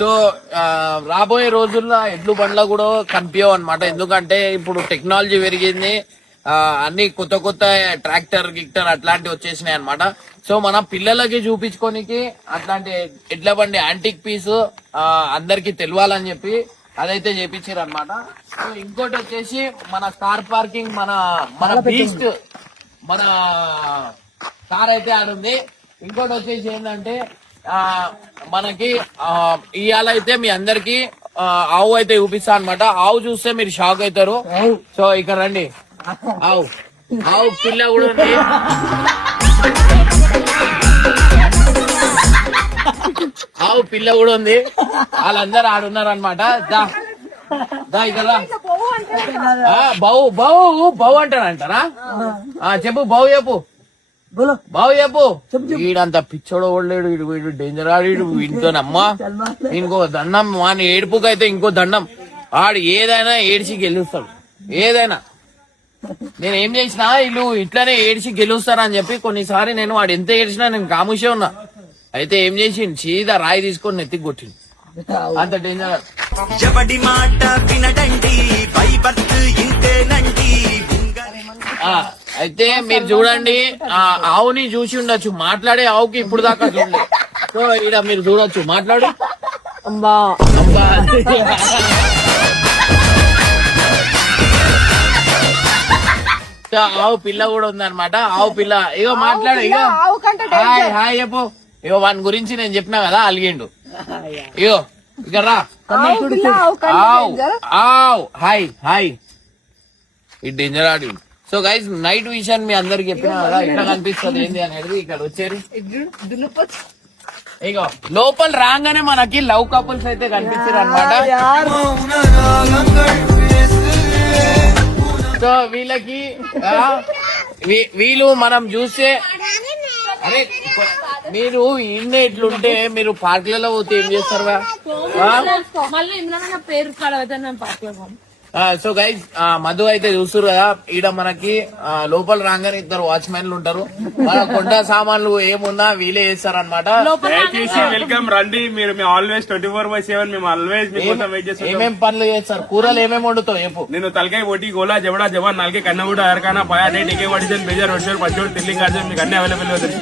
So రాబోయే రోజుల్లో ఎడ్లు బండ్ల కూడా కనిపించవు అనమాట. ఎందుకంటే ఇప్పుడు టెక్నాలజీ పెరిగింది, అన్ని కొత్త కొత్త ట్రాక్టర్ గిక్టర్ అట్లాంటివి వచ్చేసినాయి అనమాట. సో మన పిల్లలకి చూపించుకోనికి అట్లాంటి ఎడ్ల బండి యాంటిక్ పీస్ అందరికి తెలియాలని చెప్పి అదైతే చేపించారు అనమాట. సో ఇంకోటి వచ్చేసి మన కార్ పార్కింగ్, మన బీస్ట్ మన కార్ అయితే ఆడుంది. ఇంకోటి వచ్చేసి ఏంటంటే మనకి ఇవాళ అయితే మీ అందరికి ఆవు అయితే చూపిస్తా అనమాట. ఆవు చూస్తే మీరు షాక్ అవుతారు. సో ఇక్కడ రండి. ఆవు పిల్ల కూడా ఉంది. ఆవు పిల్ల కూడా ఉంది. వాళ్ళందరూ ఆడున్నారు అనమాట. దా ఇక్కడ బౌ అంటారా? చెప్పు బౌ చెప్పు. బావు చెప్పు. వీడంత పిచ్చోడు ఓడలేడు, వీడు డేంజర్ ఆడు. వీడితోనమ్మా ఇంకో దండం, వాని ఏడుపుకైతే ఇంకో దండం. ఆడు ఏదైనా ఏడిచి గెలుస్తాడు. ఏదైనా నేనేం చేసినా వీళ్ళు ఇట్లానే ఏడిచి గెలుస్తారని చెప్పి కొన్నిసారి నేను వాడు ఎంత ఏడిచినా నేను కాముషే ఉన్నా. అయితే ఏం చేసిండు, సీదా రాయి తీసుకొని నెత్తికి కొట్టిండు. అంత డేంజర్. అయితే మీరు చూడండి, ఆవుని చూసి ఉండొచ్చు. మాట్లాడే ఆవుకి ఇప్పుడు దాకా చూడండి. సో ఇక్కడ మీరు చూడొచ్చు. మాట్లాడు. అంబా అంబా. ఆవు పిల్ల కూడా ఉందన్నమాట. ఆవు పిల్ల ఇగో మాట్లాడు. ఇగో హాయ్ హాయ్ చెప్పు. ఇగో వాని గురించి నేను చెప్పినా కదా, అలిగిండు. ఇగో ఇక్కడ రా. ఆవు హాయ్ హాయ్. ఈ డేంజర్ ఆడి. సో గైస్, నైట్ విజన్ మీ అందరికి చెప్పినా కదా ఇట్లా కనిపిస్తుంది ఏంది అనేది. ఇక్కడ వచ్చేది ఇగో లోపల రాగానే మనకి లవ్ కపుల్స్ అయితే కనిపించారు అనమాట. సో వీళ్ళకి వీళ్ళు మనం చూస్తే, అరే మీరు ఇన్ని ఎట్లుంటే మీరు పార్కులలో పోతే ఏం చేస్తారు? సో గైజ్, మధు అయితే చూస్తారు కదా, ఈడ మనకి లోపల రాగానే ఇద్దరు వాచ్మెన్లు ఉంటారు. మన కొండ సామాన్లు ఏమున్నా వీలే చేస్తారు అనమాట. వెల్కమ్ రండి. మీరు ఆల్వేస్ 24/7 మేము ఆల్వేస్ ఏమేం పనులు చేస్తారు? కూరలు ఏమేమి వండుతావు చెప్పు. నేను తలకాయ పొట్టి గోలా జబడా జవాన్ నలకే కన్న కూడా అరకానా పయా డేట్ ఎకే వడిజన్ బేజర్ వచ్చారు పచ్చోడు తిల్లి కాదు మీకు అన్ని అవైలబుల్ అవుతుంది.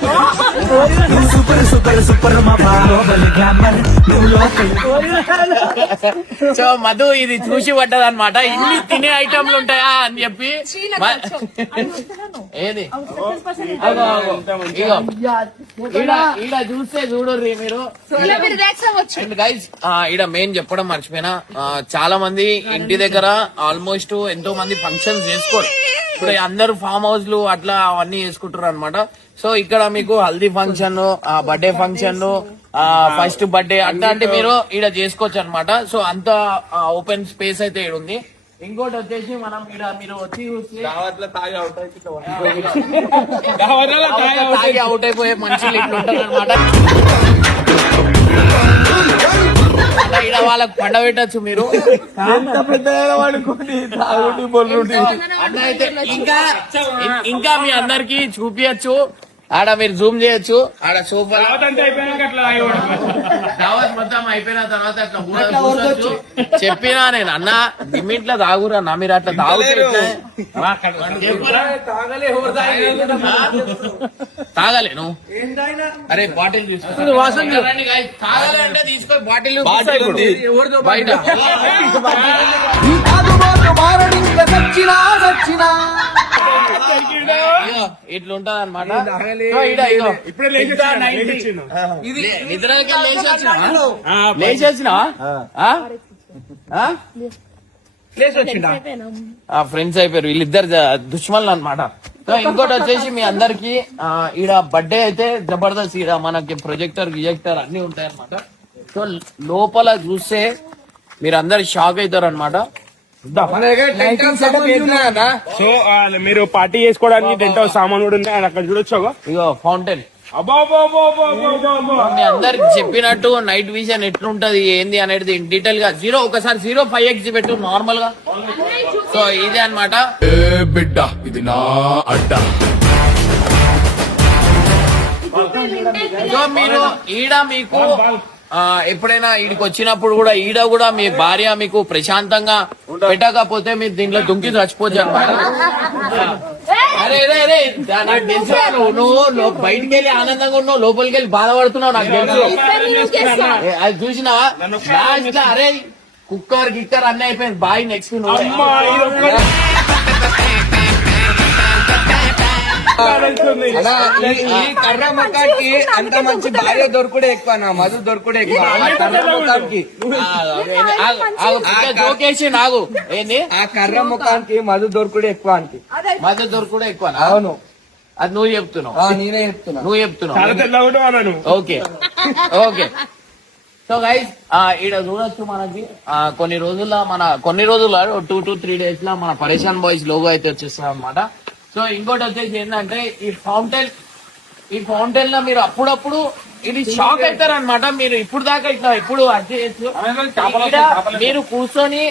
సో మధు ఇది చూసి పడ్డది అనమాట. ఇన్ని తినే ఐటమ్లు ఉంటాయా అని చెప్పి. ఏది ఈడ చూస్తే చూడర్రీ మీరు. గైస్, ఈడ మెయిన్ చెప్పడం మర్చిపోయినా, చాలా మంది ఇంటి దగ్గర ఆల్మోస్ట్ ఎంతో మంది ఫంక్షన్స్ చేసుకోరు. ఇప్పుడు అందరు ఫామ్ హౌస్లు అట్లా అవన్నీ చేసుకుంటారు అనమాట. సో ఇక్కడ మీకు haldi function, birthday function, first birthday అట్లాంటి మీరు ఈడ చేసుకోవచ్చు అనమాట. సో అంత ఓపెన్ స్పేస్ అయితే ఈడ ఉంది. ఇంకోటి వచ్చేసి మనం ఈడ మీరు వచ్చి తాగి అవుట్ అయిపోయే మనుషులు ఇట్లా ఉంటారు అనమాట. ఈడ వాళ్ళకి పండ పెట్టచ్చు మీరు. అయితే ఇంకా మీ అందరికి చూపించచ్చు. ఆడ మీరు జూమ్ చేయొచ్చు. ఆడ సోఫా దావత్ మొత్తం అయిపోయిన తర్వాత అట్లా కూర్చోచ్చు. చెప్పినా నేను అన్న లిమిట్ లో తాగురా అన్న, మీరు అట్లా తాగుతే తాగలే నువ్వు. అరే బాటిల్ తీసుకో, తాగలే అంటే తీసుకో బాటిల్ బయట. ఇట్లుంటది అనమాట. ఫ్రెండ్స్ అయిపోయారు వీళ్ళిద్దరు దుష్మన్లు అనమాట. ఇంకోటి వచ్చేసి మీ అందరికి ఈడ బర్త్డే అయితే జబర్దస్త్. ఈడ మనకి ప్రొజెక్టర్ గిజెక్టర్ అన్ని ఉంటాయి అనమాట. సో లోపల చూస్తే మీరు అందరు షాక్ అవుతారు అనమాట. సో మీరు పార్టీ చేసుకోవడానికి టెంట్ హౌస్ సామాన్ కూడా ఉంది అక్కడ చూడొచ్చు. ఇగో ఫౌంటైన్. మీ అందరికి చెప్పినట్టు నైట్ విజన్ ఎట్లుంటది ఏంది అనేది డీటెయిల్ గా ఒకసారి 05x పెట్టు నార్మల్ గా. సో ఇదే అనమాట. బిడ్డ ఇది నా అడ్డ. సో మీరు ఈడ మీకు ఎప్పుడైనా ఈడికి వచ్చినప్పుడు కూడా ఈడ కూడా మీ భార్య మీకు ప్రశాంతంగా పెట్టకపోతే మీరు దీంట్లో దుంకి చచ్చిపోవచ్చు అనమాట. అరే అరే అరే నాకు తెలుసు నువ్వు బయటికి వెళ్ళి ఆనందంగా ఉన్నావు, లోపలికి వెళ్ళి బాధపడుతున్నావు నాకు తెలుసు. అది చూసినావా లాస్ట్ లో అరే కుక్కర్ గిక్కర్ అన్నీ అయిపోయింది. బాయ్ నెక్స్ట్ ఈ కర్ర ముఖానికి అంత మంచి భార్య దొరుకుడే ఎక్కువ, నా మధు దొరుకుడే ఎక్కువ. ఆ కర్ర ముఖానికి జోకేసి నాగు ఏంది ఆ కర్ర ముఖానికి మధు దొరుకుడే ఎక్కువ అంటే మధ్య దొరుకుడు ఎక్కువ. అవును, అది నువ్వు చెప్తున్నావు, నేనే చెప్తున్నా. నువ్వు చెప్తున్నావు. చాలా తెల్లగా ఉంటావు అన్న నువ్వు. Okay okay. సో గైస్ ఈడ చూడొచ్చు మనకి కొన్ని రోజుల్లో 2 to 3 days లో మన పరేషాన్ బాయ్స్ లోగో అయితే వచ్చేస్తుంది అనమాట. సో ఇంకోటి వచ్చేసి ఏంటంటే ఈ ఫౌంటైన్ లో మీరు అప్పుడప్పుడు ఇది షాక్ అవుతారు అనమాట. మీరు ఇప్పుడు దాకా ఇట్లా ఎప్పుడు మీరు కూర్చొని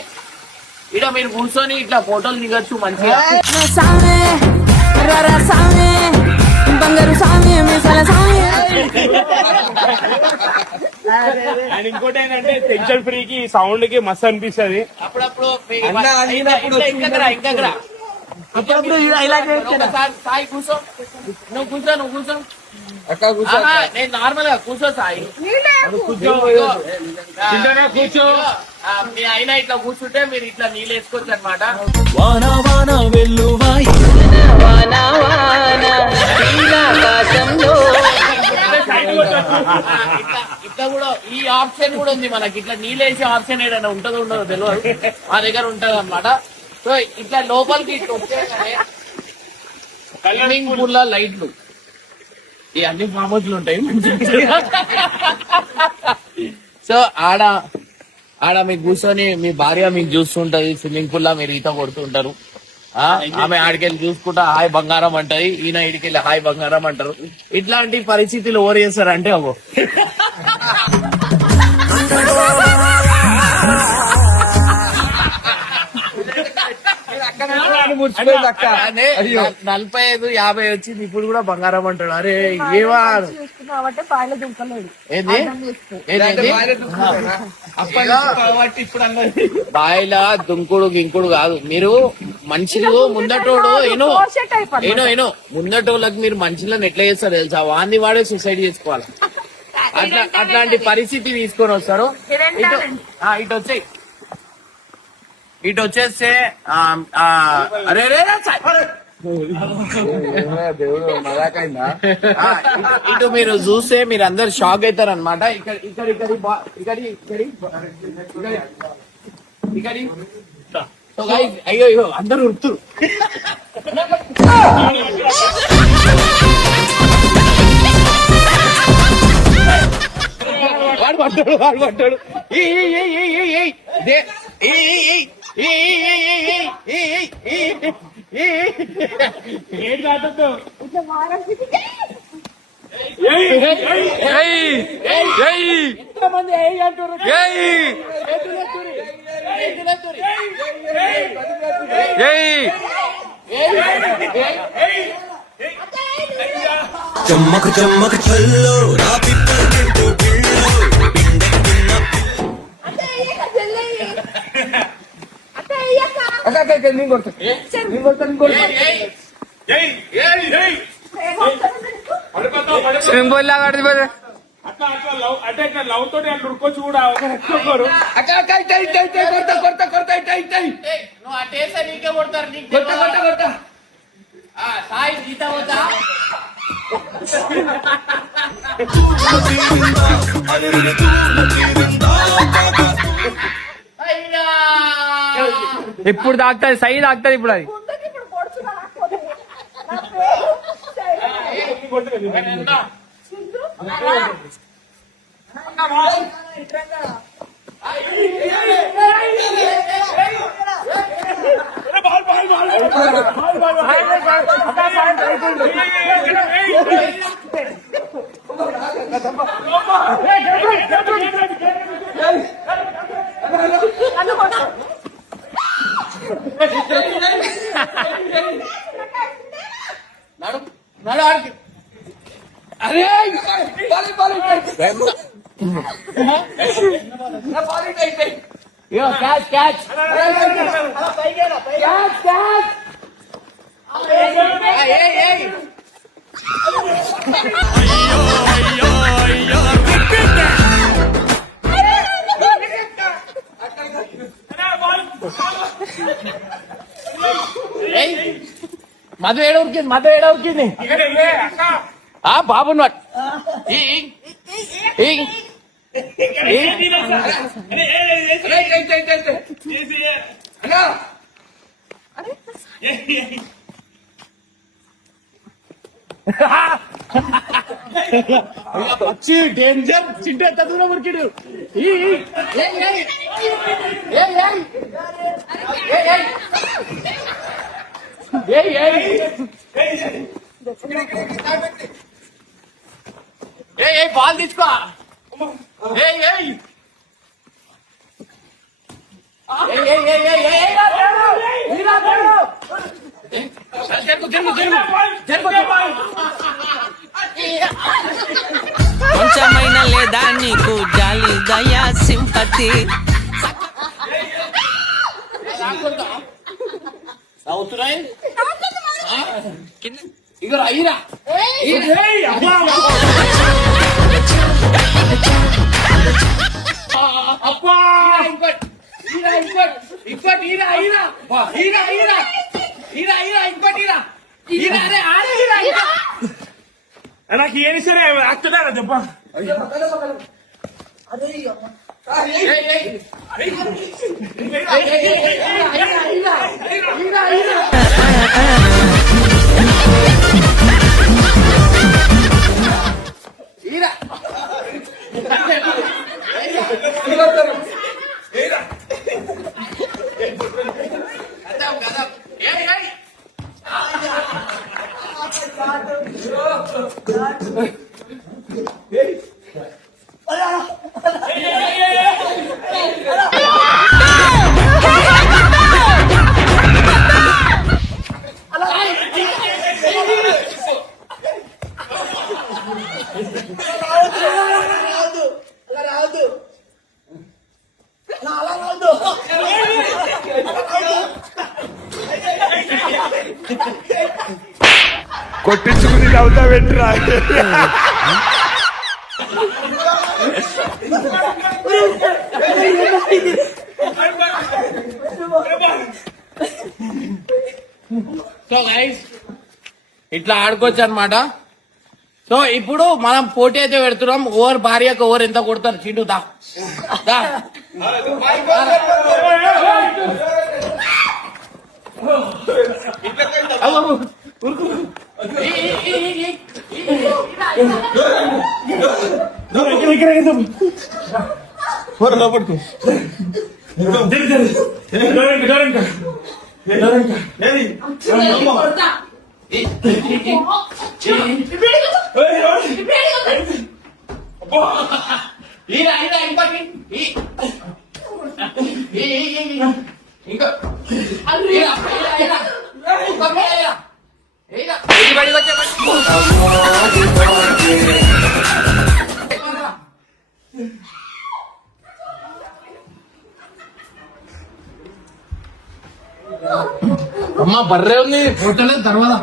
ఇట్లా ఫోటోలు దిగొచ్చు మంచిగా. అండ్ ఇంకోటి ఏంటంటే టెన్షన్ ఫ్రీకి సౌండ్ కి మస్తు అనిపిస్తుంది. అప్పుడప్పుడు అప్పుడప్పుడు సాయి కూర్చో, నువ్వు కూర్చో. అక్క కూర్చో. నేను నార్మల్ గా కూర్చో సాయి, కూర్చో. మీ అయినా ఇట్లా కూర్చుంటే మీరు ఇట్లా నీళ్ళు వేసుకోవచ్చు అనమాట. ఇట్లా కూడా ఈ ఆప్షన్ కూడా ఉంది మనకి. ఇట్లా నీళ్ళు వేసే ఆప్షన్ ఏదైనా ఉంటుందో ఉండదో తెలియదు, మా దగ్గర ఉంటది అనమాట. సో ఇట్లా లోపలికి ఇట్లా వచ్చే స్విమ్మింగ్ పూల్ లో లైట్లు ఈ అన్ని ఫామ్ హౌస్లు ఉంటాయి. సో ఆడ మీకు కూర్చొని మీ భార్య మీకు చూస్తుంటది, స్విమ్మింగ్ పూల్ లా మీరు ఈత కొడుతుంటారు. ఆమె ఆడికెళ్ళి చూసుకుంటా హాయ్ బంగారం అంటది, ఈయన ఇడికెళ్ళి హాయ్ బంగారం అంటారు. ఇట్లాంటి పరిస్థితులు ఎవరు చేస్తారంటే అగో ముడిచిపోయింది అక్క. 45-50 వచ్చింది, ఇప్పుడు కూడా బంగారం అంటాడు. అరే ఏవా బాయిలా దుంకుడు గింకుడు కాదు. మీరు మనుషులు ముందటోడు ఏనో ముందటోళ్ళకి మీరు మనుషులను ఎట్లా చేస్తారు తెలుసా? వాంది వాడే సూసైడ్ చేసుకోవాలి. అట్లాంటి పరిస్థితి తీసుకొని వస్తారు. ఇటు వచ్చేస్తే అరే దేవుడు మరాకైందా? ఇటు మీరు చూస్తే మీరు అందరు షాక్ అవుతారు అనమాట. అయ్యో అందరు ఉరుకుతారు. వాడు పట్టాడు. चमक चमक छल्लो ना पिपर के पिल्लो అక్క నేను కొడతా. స్విమ్మింగ్ పూల్ లాగా అట్లా లవ్ అంటే ఇట్లా లవ్ తోటి అట్లా ఉరుకోవచ్చు కూడా ఒక్కొక్కరు. అక్క కొడతా. నువ్వు ఆ టేస్ట్ నీకే కొడతారు. కొడతా. సాయి గీత పోతా ఇప్పుడు తాగుతుంది, సై తాగుతుంది ఇప్పుడు అది. అరే ఇగో catch catch catch catch. Madhu ఏడవుకింది, మధు ఏడవుకింది. ఆ బాబుని పట్టు. వచ్చి డేంజర్ చింటే దూరం ఉరికిడు. బాల్ తీసుకో. కొంచెమైనా లేదా నీకు జాలి దయా సింపతి? అవుతున్నాయి ఇక అయ్యిరా. నాకు ఏమి సరే ఆడుతున్నారా దెబ్బ? కొట్టించుకుని నవ్వుతా వెంట్రా. సో గైస్ ఇట్లా ఆడుకోవచ్చు అనమాట. సో ఇప్పుడు మనం పోటీ అయితే పెడుతున్నాం. ఓవర్ భార్యకు ఓవర్ ఎంత కొడతారు? చింటూ దా దా. అమ్మా బర్రే ఉంది పోతలేదు తర్వాత.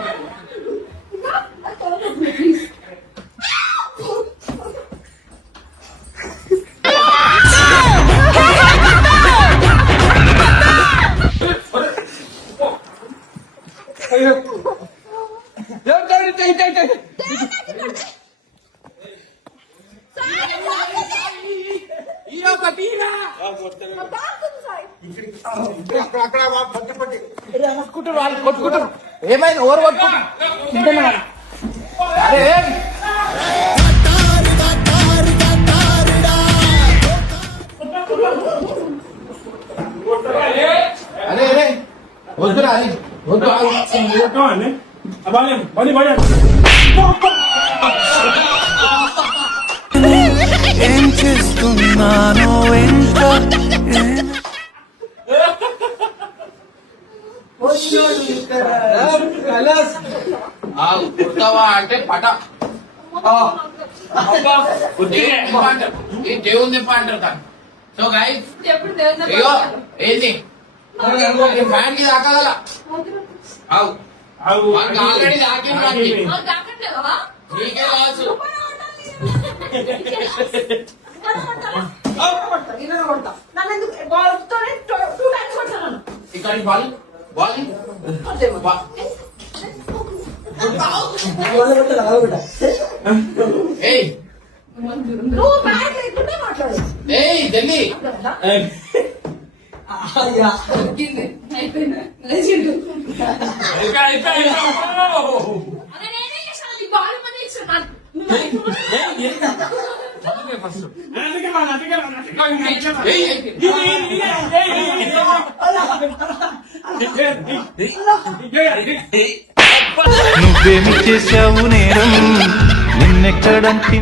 కొట్టుకుంటారు వాళ్ళు, కొట్టుకుంటారు. ఏమైంది? ఓవర్ కొట్టుకుంటారు. అరే అరే అరే వద్దురా, వద్దు. ఏం చేస్తున్నానో ఏంటో కొడతావా అంటే పట ఈ దేవుని దెబ్బ అంటారు కదా. సో గైస్ అయ్యో ఏంది ఫ్యాన్ కి తాకగల ఆల్రెడీ తాకింది నీకే లాసు. ఇక్కడ బాల్ బాల్ ఏయ్ ఏయ్ ఢిల్లీ నువ్వేమి చేశావు నేరం నిన్నెక్కడంటి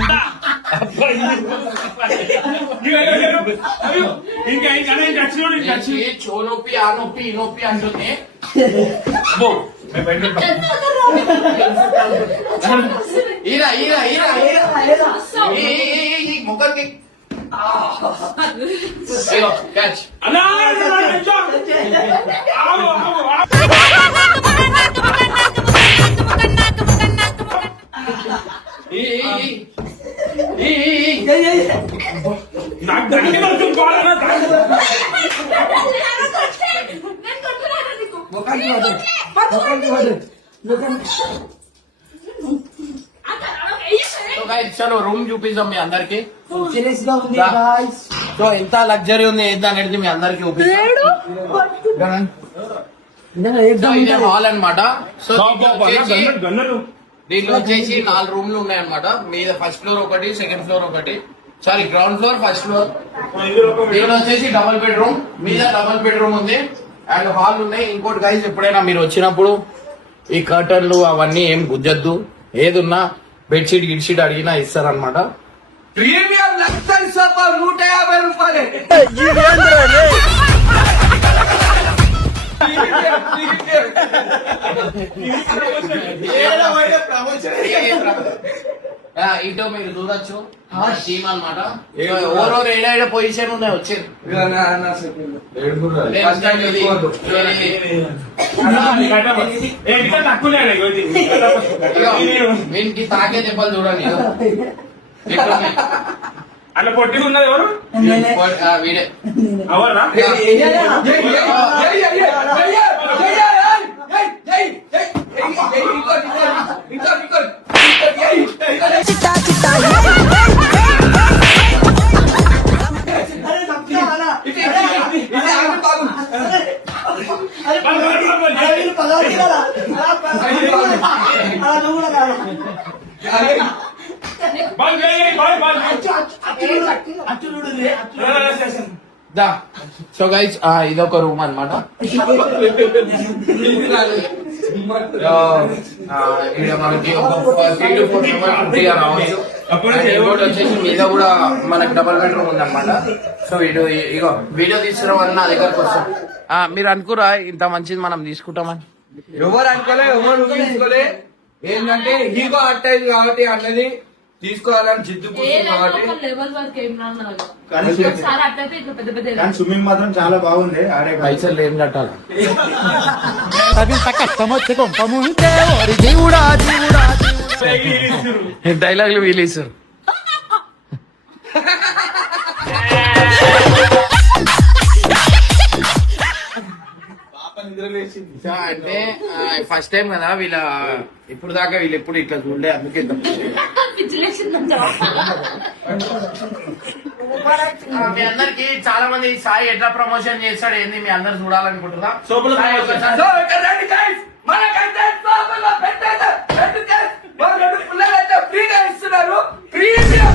చో నొప్పి ఆ నొప్పి ఈ నొప్పి అంటుంది. ఈరా ఈరా ఈరా ఈ ముఖంకి క్యాచ్ చలో రూమ్ చూపిస్తాం మీ అందరికి. సో ఎంత లగ్జరీ ఉంది ఏంటి అనేది మీ అందరికి చూపిస్తాం. ఇదే హాల్ అన్నమాట. సో దీంట్లో వచ్చేసి 4 రూమ్లు ఉన్నాయన్నమాట. మీద ఫస్ట్ ఫ్లోర్ ఒకటి, సెకండ్ ఫ్లోర్ ఒకటి, sorry ground floor, first floor. దీంట్లో వచ్చేసి డబుల్ బెడ్రూమ్, మీద డబుల్ బెడ్రూమ్ ఉంది అండ్ హాల్ ఉన్నాయి. ఇంకోటి గైస్ ఎప్పుడైనా మీరు వచ్చినప్పుడు ఈ కర్టన్లు అవన్నీ ఏం గుజ్జద్దు, ఏదున్నా బెడ్షీట్ గిడ్షీట్ అడిగినా ఇస్తారనమాట. ప్రీమియం లగ్జరీ సోఫా 150 రూపాయలే. ఇటో మీరు చూడొచ్చు టీమ్ అనమాట. ఓవర్ ఏడైనా పొజిషన్ ఉన్నాయి వచ్చేది. వీనికి తాకే దెబ్బలు చూడండి. అట్లా పొట్టిగా ఉన్నది ఎవరు వీడే ఎవరా సో గైస్ ఇదొక రూమ్ అనమాట. మనకి ఒక 3 to 4 మెంబర్స్ ఫ్రీగా రావచ్చు. ఇంకోటి వచ్చేసి మీద కూడా మనకి డబుల్ బెడ్రూమ్ ఉందన్నమాట. సో ఇగో వీడియో తీసుకున్న వల్ల నా దగ్గరకు వస్తాం. మీరు అనుకురా ఇంత మంచిది మనం తీసుకుంటామని? ఎవరు అనుకోలే, ఎవరు ఊహించుకోలే. ఏంటంటే హీగో అట్టయింది కాబట్టి అన్నది తీసుకోవాలని జిద్దుకుంటుంది కాబట్టి. కానీ స్విమ్మింగ్ మాత్రం చాలా బాగుంది. ఆడే పైసలు ఏం కట్టాలి? డైలాగులు వీలేసారు. అంటే ఫస్ట్ టైం కదా వీళ్ళ, ఇప్పుడు దాకా వీళ్ళు ఎప్పుడు ఇట్లా చూడలే, అందుకే మీ అందరికి చాలా మంది సాయి ఎట్లా ప్రమోషన్ చేస్తాడు ఏంది మీ అందరు చూడాలనుకుంటున్నా. ఫ్రీగా ఇస్తున్నారు. ప్రీమియం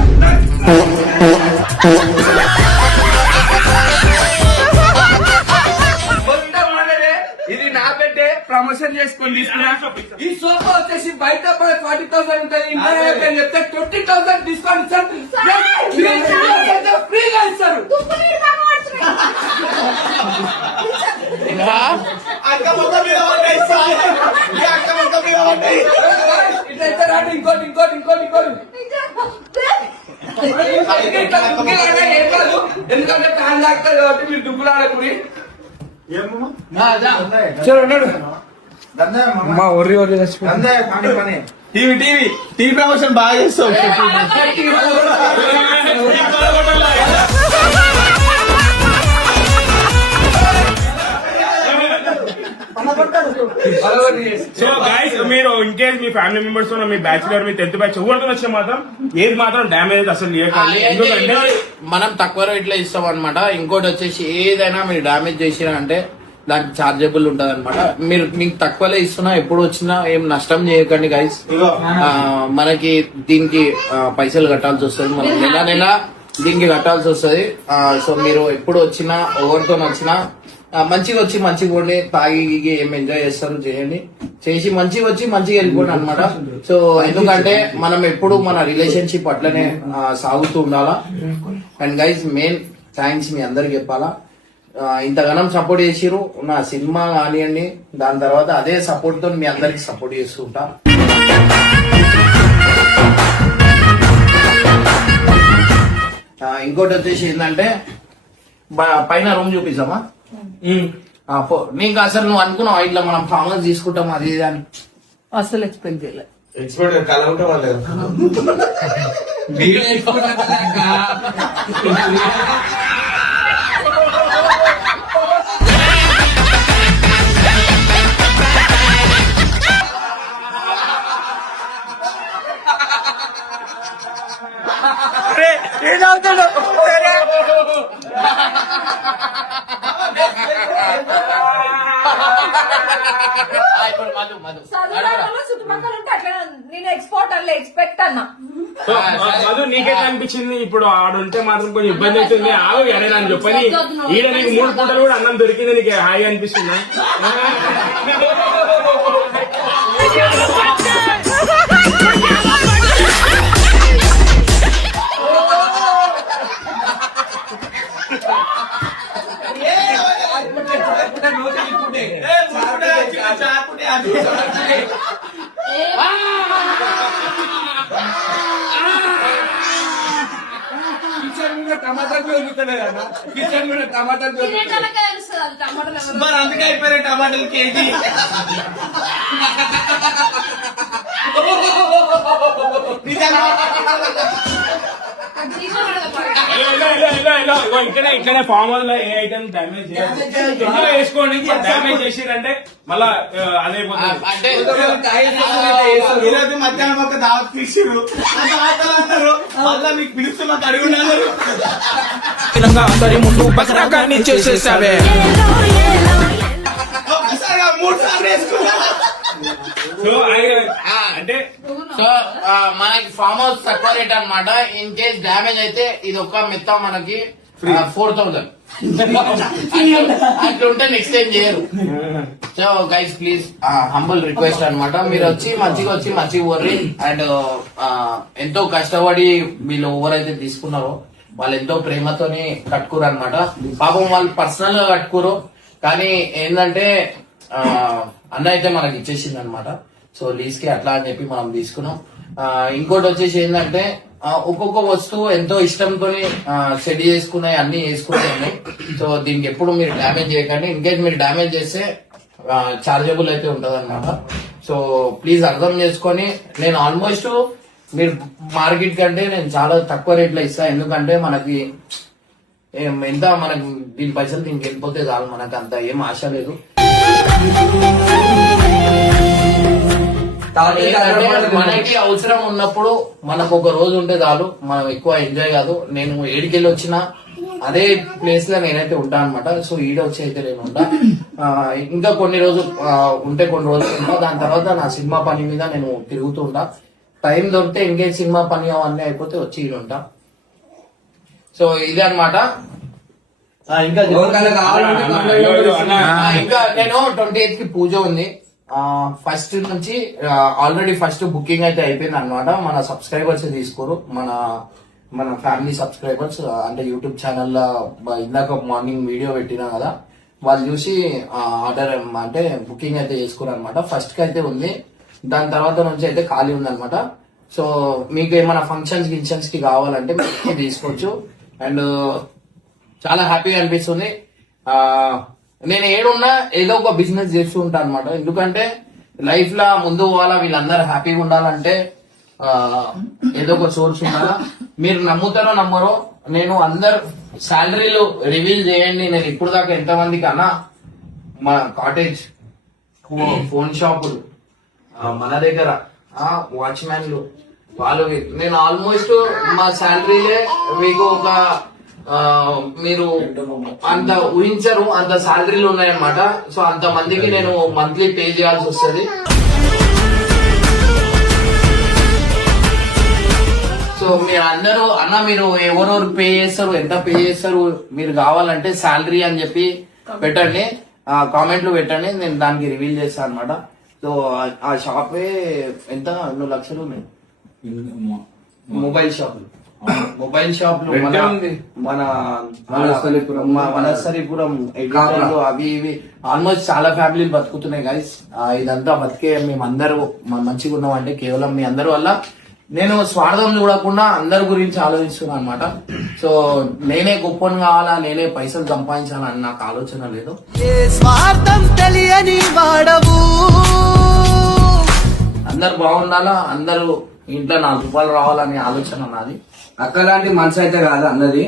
ఇది నా పెట్టే ప్రమోషన్ చేసుకొని తీసుకున్నా. ఈ సోఫా వచ్చేసి బయట 40,000 ఉంటుంది. చెప్తే 20,000 డిస్కౌంట్ ఇస్తారు. ఫ్రీగా ఇస్తారు. ఇంకోటి ఇట్లా దుబ్బులాడ ఏం కాదు. ఎందుకంటే ఫ్యాన్ తాకుతుంది కాబట్టి మీరు దుబ్బులాడకుడి. చలో ఉన్నాడు మా ఒర్రి టీవీ ప్రమోషన్ బాగా చేస్తావు. సో గైస్ మీరు in case me family members తో మీ బ్యాచులర్ మీ 10th బ్యాచ్ ఎవరితో వచ్చిన మాత్రం ఏది మాత్రం డ్యామేజ్ అసలు చేయకండి. ఎందుకంటే మనం తక్కువ రేట్లో ఇస్తాం అనమాట. ఇంకోటి వచ్చేసి ఏదైనా మీరు డామేజ్ చేసినా అంటే దానికి చార్జబుల్ ఉంటది అనమాట. మీరు మీకు తక్కువలో ఇస్తున్నా ఎప్పుడు వచ్చినా ఏం నష్టం చేయకండి గైస్. మనకి దీనికి పైసలు కట్టాల్సి వస్తుంది, మనం నెల దీనికి కట్టాల్సి వస్తుంది. సో మీరు ఎప్పుడు వచ్చినా ఎవరితో వచ్చినా మంచిగా వచ్చి మంచిగా ఉండి తాగి ఏం ఎంజాయ్ చేస్తారు చేయండి, చేసి మంచిగా వచ్చి మంచిగా వెళ్ళిపోండి అనమాట. సో ఎందుకంటే మనం ఎప్పుడు మన రిలేషన్షిప్ అట్లనే సాగుతూ ఉండాలా. అండ్ గైస్ మెయిన్ థ్యాంక్స్ మీ అందరికి చెప్పాలా. ఇంతగానం సపోర్ట్ చేసిరు నా సినిమా కానివ్వండి, దాని తర్వాత అదే సపోర్ట్ తో మీ అందరికి సపోర్ట్ చేస్తుంటా. ఇంకోటి వచ్చేసి ఏంటంటే పైన రూమ్ చూపిస్తామా? నీకు అసలు నువ్వు అనుకున్నావు ఇట్లా మనం ఫార్మర్స్ తీసుకుంటాం అది ఇది అని అసలు ఎక్స్పెక్ట్ చేయలేదు. చుట్టుపక్కల ఉంటే అట్లా నేను ఎక్స్పోర్ట్ అల్ల ఎక్స్పెక్ట్ అన్నా. సో మధు నీకైతే అనిపించింది ఇప్పుడు ఆడుంటే మాత్రం కొంచెం ఇబ్బంది అవుతుంది. ఆగు అరే అని చెప్పని ఈడ నీకు 3 పూటలు కూడా అన్నం దొరికింది, నీకు హాయిగా అనిపిస్తుందా? కిచెన్ కూడా టమాటాలు దొరుకుతున్నాయి కదా, కిచెన్ కూడా టమాటాలు దొరుకుతాయి. మరి అందుకే అయిపోయాయి టమాటాలు కేజీ. ఇట్లనే ఫామ్ హౌస్ లో ఏ ఐటమ్ డామేజ్ వేసుకోండి. డామేజ్ చేసిరంటే మళ్ళా అదే అంటే ఈరోజు మధ్యాహ్నం ఒక దావత్ తీసిరు అన్నారు, మళ్ళా మీకు పిలుస్తున్నా అడుగున్నారు. అందరి ముందు బసరాకాన్ని చేసేసావే. ఒకసారి 3 సార్లు వేసుకున్నా. సో అంటే సో మనకి ఫామ్ హౌస్ తక్కువ రేట్ అనమాట. ఇన్ కేస్ డ్యామేజ్ అయితే ఇది ఒక మెత్త మనకి 4000 అట్లుంటే నెక్స్ట్ టైం చేయరు. So guys please humble request అన్నమాట, మీరు వచ్చి మంచిగా వర్రి. అండ్ ఎంతో కష్టపడి వీళ్ళు ఎవరైతే తీసుకున్నారో వాళ్ళు ఎంతో ప్రేమతోని కట్టుకోరు అనమాట. పాపం వాళ్ళు పర్సనల్ గా కట్టుకోరు, కానీ ఏంటంటే అన్న అయితే మనకి ఇచ్చేసింది అనమాట. సో లీజ్ కి అట్లా అని చెప్పి మనం తీసుకున్నాం. ఇంకోటి వచ్చేసి ఏంటంటే ఒక్కొక్క వస్తువు ఎంతో ఇష్టంతో సెట్ చేసుకున్నాయి, అన్ని చేసుకున్నాయి ఉన్నాయి. సో దీనికి ఎప్పుడు మీరు డ్యామేజ్ చేయకండి. ఇన్కేస్ మీరు డ్యామేజ్ చేస్తే చార్జబుల్ అయితే ఉంటది అనమాట. సో ప్లీజ్ అర్థం చేసుకొని, నేను ఆల్మోస్ట్ మీరు మార్కెట్ కంటే నేను చాలా తక్కువ రేట్లో ఇస్తా. ఎందుకంటే మనకి ఎంత మనకు దీని పైసలు దీనికి వెళ్ళిపోతే చాలు, మనకు అంత ఏం ఆశ లేదు. మనకి అవసరం ఉన్నప్పుడు మనకు ఒక రోజు ఉంటే చాలు, మనం ఎక్కువ ఎంజాయ్ కాదు. నేను ఏడికెళ్ళి వచ్చినా అదే ప్లేస్ లో నేనైతే ఉంటా అనమాట. సో ఈడ వచ్చి అయితే నేను ఉంటా. ఇంకా కొన్ని రోజులు ఉంటే కొన్ని రోజులు ఉంటా. దాని తర్వాత నా సినిమా పని మీద నేను తిరుగుతూ ఉంటా. టైం దొరికితే ఇంకే సినిమా పని అవన్నీ అయిపోతే వచ్చి ఈడ ఉంటా. సో ఇదే అనమాట. ఇంకా నేను 28th కి పూజ ఉంది. ఫస్ట్ నుంచి ఆల్రెడీ ఫస్ట్ బుకింగ్ అయితే అయిపోయింది అనమాట. మన సబ్స్క్రైబర్స్ తీసుకోరు, మన ఫ్యామిలీ సబ్స్క్రైబర్స్. అంటే యూట్యూబ్ ఛానల్ ఇందాక మార్నింగ్ వీడియో పెట్టినా కదా, వాళ్ళు చూసి ఆర్డర్ అంటే బుకింగ్ అయితే చేసుకోరు అనమాట. ఫస్ట్ కి అయితే ఉంది, దాని తర్వాత నుంచి అయితే ఖాళీ ఉంది అనమాట. సో మీకు ఏమైనా ఫంక్షన్స్ కి కావాలంటే మీరు తీసుకోవచ్చు. అండ్ చాలా హ్యాపీగా అనిపిస్తుంది. నేను ఏడున్నా ఏదో ఒక బిజినెస్ చేస్తూ ఉంటాను అనమాట. ఎందుకంటే లైఫ్ లో ముందు పోవాలా, వీళ్ళందరూ హ్యాపీగా ఉండాలంటే ఏదో ఒక సోర్స్ ఉండాలా. మీరు నమ్ముతారో నమ్మరో, నేను అందరు శాలరీలు రివీల్ చేయండి. నేను ఇప్పుడు దాకా ఎంతమందికి అన్నా మా కాటేజ్, ఫోన్ షాపులు, మన దగ్గర వాచ్మ్యాన్లు, వాళ్ళు నేను ఆల్మోస్ట్ మా శాలరీలే మీకు ఒక మీరు అంత ఊహించరు అంత శాలరీలు ఉన్నాయన్నమాట. సో అంత మందికి నేను మంత్లీ పే చేయాల్సి వస్తుంది. సో మీరు అందరూ అన్న మీరు ఎవరెవరు పే చేస్తారు, ఎంత పే చేస్తారు, మీరు కావాలంటే శాలరీ అని చెప్పి పెట్టండి, కామెంట్లు పెట్టండి, నేను దానికి రివీల్ చేస్తాను అనమాట. సో ఆ షాపే ఎంత 2 లక్షలు ఉన్నాయి. మొబైల్ షాపులు మన వనస్థలిపురం ఎగ్జాంపుల్ అవి ఇవి ఆల్మోస్ట్ చాలా ఫ్యామిలీలు బతుకుతున్నాయి గైస్. ఇదంతా బతికే మేమందరూ మంచిగా ఉన్నామంటే కేవలం మీ అందరి వల్ల. నేను స్వార్థం చూడకుండా అందరి గురించి ఆలోచిస్తున్నాను అనమాట. సో నేనే గొప్పని కావాలా, నేనే పైసలు సంపాదించాలని నాకు ఆలోచన లేదు. స్వార్థం తెలియని వాడవు, అందరు బాగుండాలా, అందరూ ఇంట్లో 4 రూపాయలు రావాలనే ఆలోచన నాది. అక్క లాంటి మనసు అయితే కాదు అన్నది.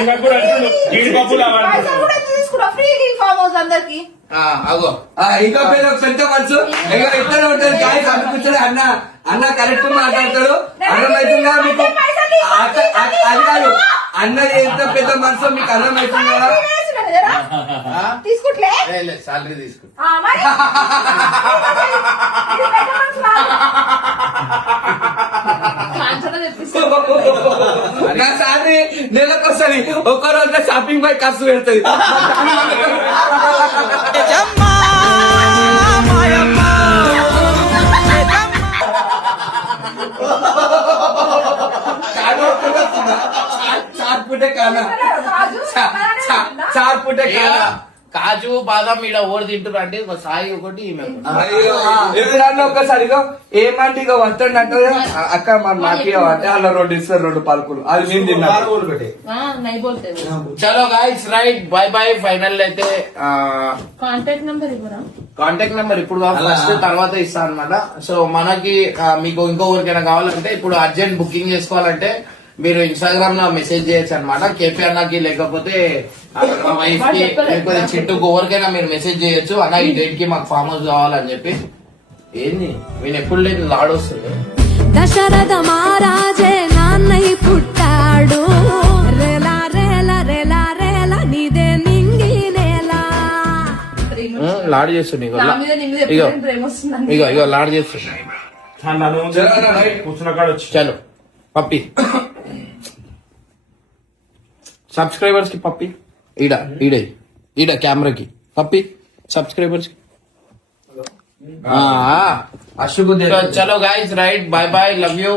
ఇంకా కూడా అంటున్నాడు, జీడిపప్పు లాగా అంటున్నాడు. తీసుకురా ఫ్రీ ఫామ్ హౌస్ అందరికి. అగో ఇంకా పేరు పెద్ద మనసు ఇద్దరు ఉంటుంది. గాయస్ అనిపించదు అన్న కరెక్ట్ మాట్లాడతాడు, అర్థమవుతుందా మీకు? అది కాదు అన్న ఎంత పెద్ద మనసు మీకు అర్థమవుతుందా? తీసుకుంట్లే శాలరీ తీసుకు నా సారి నెలకు వస్తుంది, ఒక్క రోజు షాపింగ్ పై ఖర్చు పెడుతుంది. చార్ పుట్టే కానా కాజు బాదం ఈడ ఓడి తింటారు అంటే ఒక సాయి ఒకటి ఈమె ఎదురన్నా ఒక్కసారిగా ఏమంటే ఇక వస్తాడు అంటే అక్క మాకి అంటే అలా 2 ఇస్తారు 2 పలుకులు, అది నేను తిన్నా. చలో guys right by by. Final అయితే కాంటాక్ట్ నెంబర్ ఇవ్వరా? కాంటాక్ట్ నెంబర్ ఇప్పుడు ఫస్ట్ తర్వాత ఇస్తా అనమాట. సో మనకి మీకు ఇంకొకరికైనా కావాలంటే ఇప్పుడు అర్జెంట్ బుకింగ్ చేసుకోవాలంటే మీరు ఇన్స్టాగ్రామ్ లో మెసేజ్ చేయొచ్చు అనమాట. కేపీ అన్నకి లేకపోతే వైఫ్ కి లేకపోతే చిట్టుకు ఎవరికైనా మీరు మెసేజ్ చేయొచ్చు. అన్న ఈ డేట్ కి మాకు ఫామ్ హౌస్ కావాలని చెప్పి. ఏంది నేను ఎప్పుడు లేదు లాడొస్తుంది. దశరథ మహారాజే నాన్నయ్య పుట్టాడు, రేలా రేలా రేలా రేలా నీదే నింగి నేలా. లాడ్ చేస్తుంది ఇగో లాడ్ చేస్తుంది. కూర్చున్న కాడ వచ్చి చలో పప్పి సబ్స్క్రైబర్స్ కి పప్పి ఈడ ఈడ ఈడ కెమెరాకి పప్పి సబ్స్క్రైబర్స్ కి. చలో guys right by by love you.